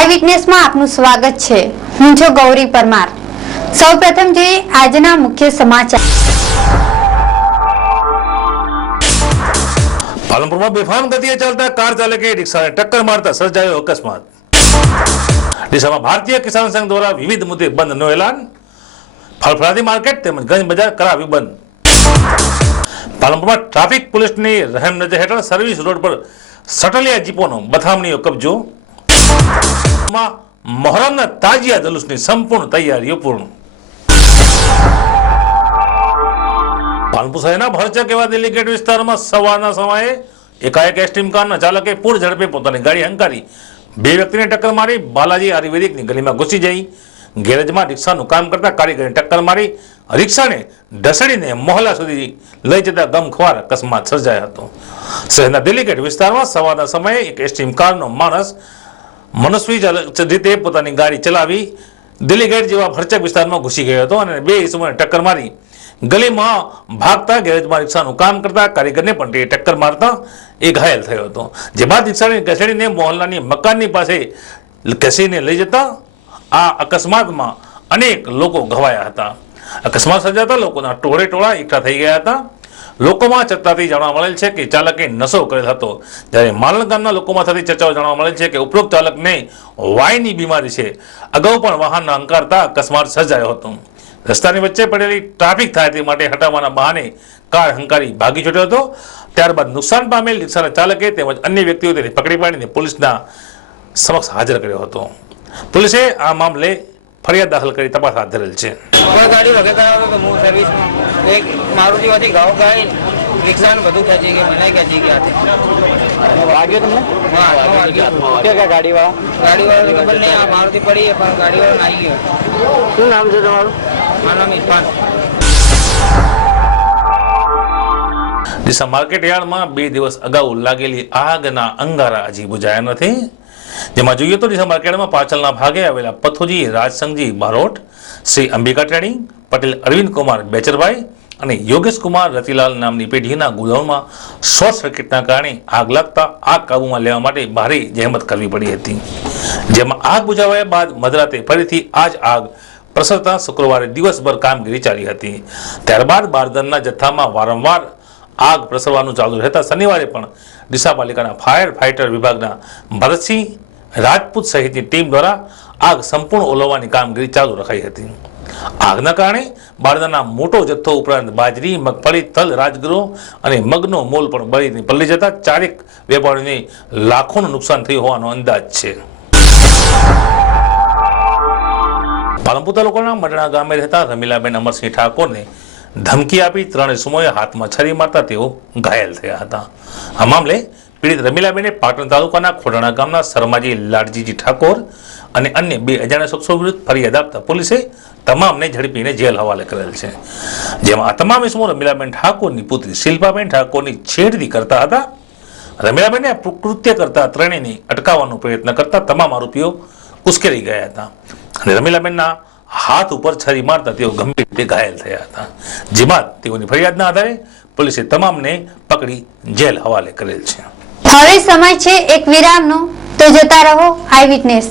આઈ વિટનેસમાં આપનું સ્વાગત છે। હું છું ગૌરી પરમાર। સૌપ્રથમ જોઈએ આજના મુખ્ય સમાચાર। પાલનપુરમાં બેફામ ગતિએ ચાલતા કાર ચાલકે રિક્ષાને ટક્કર મારતા સર્જાયો અકસ્માત। ડીસામાં ભારતીય કિસાન સંઘ દ્વારા વિવિધ મુદ્દે બંધનું એલાન। ફળફળાદી માર્કેટ તેમજ ગંજ બજાર કરાવી બંધ। પાલનપુરમાં ટ્રાફિક પોલીસની રહેમ નજર હેઠળ સર્વિસ રોડ પર સટલિયા જીપોનો બથામણીઓ કબજો। મોહરમના તાજિયા જલુસની સંપૂર્ણ તૈયારીઓ પૂર્ણ। પાલનપુર શહેરના ભરચક એવા દિલ્હી ગેટ વિસ્તારમાં સવારના સમયે એકાએક એસટીમ કારના ચાલકે પૂર ઝડપે પોતાની ગાડી હંકારી બે વ્યક્તિને ટક્કર મારી બાલાજી આયુર્વેદિકની ગલીમાં ઘૂસી જઈ ગેરેજમાં રિક્ષાનું કામ કરતા કારીગરને ટક્કર મારી રિક્ષાને ઢસડીને મોહલ્લા સુધી લઈ જતા ગમખ્વાર અકસ્માત સર્જાયો હતો। શહેરના દિલ્હી ગેટ વિસ્તારમાં સવારના સમયે એક એસટીમ કારનો માણસ મનસ્વી રીતે પોતાની ગાડી ચલાવી દિલ્હી ગેટ જેવા ભરચક વિસ્તારમાં ઘૂસી ગયો હતો અને બે ઇસમોને ટક્કર મારી ગલીમાં ભાગતા ગેરેજમાં રિક્ષાનું કામ કરતા કારીગરને પણ ટક્કર મારતા એ ઘાયલ થયો હતો। જે બાદ રિક્ષાને ઘસેડીને મોહલ્લાની મકાનની પાસે ઘસીને લઈ જતા આ અકસ્માતમાં અનેક લોકો ઘવાયા હતા। અકસ્માત સર્જાતા લોકોના ટોળે ટોળા એકઠા થઈ ગયા હતા। લોકોમાં ચર્ચાથી જાણવા મળેલ છે કે ચાલકે નશો કરેલ હતો, જ્યારે માલણ ગામના લોકોમાં થતી ચર્ચાઓ જાણવા મળેલ છે કે ઉપરોક્ત ચાલકને વાયની બીમારી છે। અગાઉ પણ વાહનના હંકારતા અકસ્માત સર્જાયો હતો। રસ્તાની વચ્ચે પડેલી ટ્રાફિક થાય તે માટે હટાવવાના બહાને કાર હંકારી ભાગી છૂટ્યો હતો। ત્યારબાદ નુકસાન પામેલ રિક્ષાના ચાલકે તેમજ અન્ય વ્યક્તિઓ તેને પકડી પાડીને પોલીસના સમક્ષ હાજર કર્યો હતો। પોલીસે આ મામલે ફરિયાદ દાખલ કરી તપાસ હાથ ધરેલ છે। ગાડી વગર કરાવે કે હું સર્વિસમાં એક મારુતિમાંથી ઘાવ ખાઈ રિક્ષાને બધું ખેંચી ગયા, મને ખેંચી ગયા છે। વાગ્યો તમને? હા, ગાડીવાળા ખબર નહીં, આ મારુતિ પડી પણ ગાડીવાળા આવી ગયો। શું નામ છે તમારું? મારું નામ ઇરફાન। ડીસા માર્કેટ યાર્ડમાં 2 દિવસ અગાઉ લાગેલી આગના અંગારા હજી બુજાયા નથી। જેમાં જોઈએ તો ડીસા માર્કેટમાં પાછળના ભાગે આવેલા પથોજી રાજસંઘજી બારોટ, શ્રી અંબિકા ટ્રેડિંગ, પટેલ અરવિંદ કુમાર બેચરભાઈ અને યોગેશ કુમાર રતિલાલ નામની પેઢીના ગોડાઉનમાં શોર્ટ સર્કિટના કારણે આગ લાગતા આગ કાબૂમાં લેવા માટે ભારે જહેમત કરવી પડી હતી। જેમાં આગ બુઝાવ્યા બાદ મધરાતે ફરીથી આ જ આગ પ્રસરતા શુક્રવારે દિવસભર કામગીરી ચાલી હતી। ત્યારબાદ બારદાનના જથ્થામાં વારંવાર આગ પ્રસરવાનું ચાલુ રહેતા શનિવારે પણ ડીસા પાલિકાના ફાયર ફાઇટર વિભાગના ભરતસિંહ રાજપૂત સહિતની ટીમ દ્વારા આગ સંપૂર્ણ ઓલવવાની કામગીરી ચાલુ રખાઈ હતી। આગના કારણે બારદાના મોટો જથ્થો ઉપરાંત બાજરી, મગફળી, તલ, રાજગૃહ અને મગનો મોલ પણ બળીને પલળી જતા ચારેક વેપારીઓને લાખોનું નુકસાન થયું હોવાનો અંદાજ છે। પાલનપુર તાલુકાના મડણા ગામે રહેતા રમીલાબેન અમરસિંહ ઠાકોરને ધમકી આપી 3 ઇસમોએ હાથમાં છરી મારતા તેઓ ઘાયલ થયા હતા। આ મામલે પીડિત રમીલાબેને પાટણ તાલુકાના ખોડાણા ગામના શર્માજી લાડજીજી ઠાકોર અને અન્ય 2 અજાણ્યા શખ્સો વિરુદ્ધ ફરિયાદ આપતા પોલીસે તમામને ઝડપીને જેલ હવાલે કરેલ છે। જેમાં આ તમામ ઇસમો રમીલાબેન ઠાકોરની પુત્રી શિલ્પાબેન ઠાકોરની છેડતી કરતા હતા। રમીલાબેને આ કૃત્ય કરતા ત્રણેયને અટકાવવાનો પ્રયત્ન કરતા તમામ આરોપીઓ ઉશ્કેરી ગયા હતા અને રમીલાબેનના હાથ ઉપર છરી મારતા તેઓ ગંભીર રીતે ઘાયલ થયા હતા। જે બાદ તેઓની ફરિયાદના આધારે પોલીસે તમામને પકડી જેલ હવાલે કરેલ છે। હવે સમય છે એક વિરામનો, તો જોતા રહો આઈ વિટનેસ।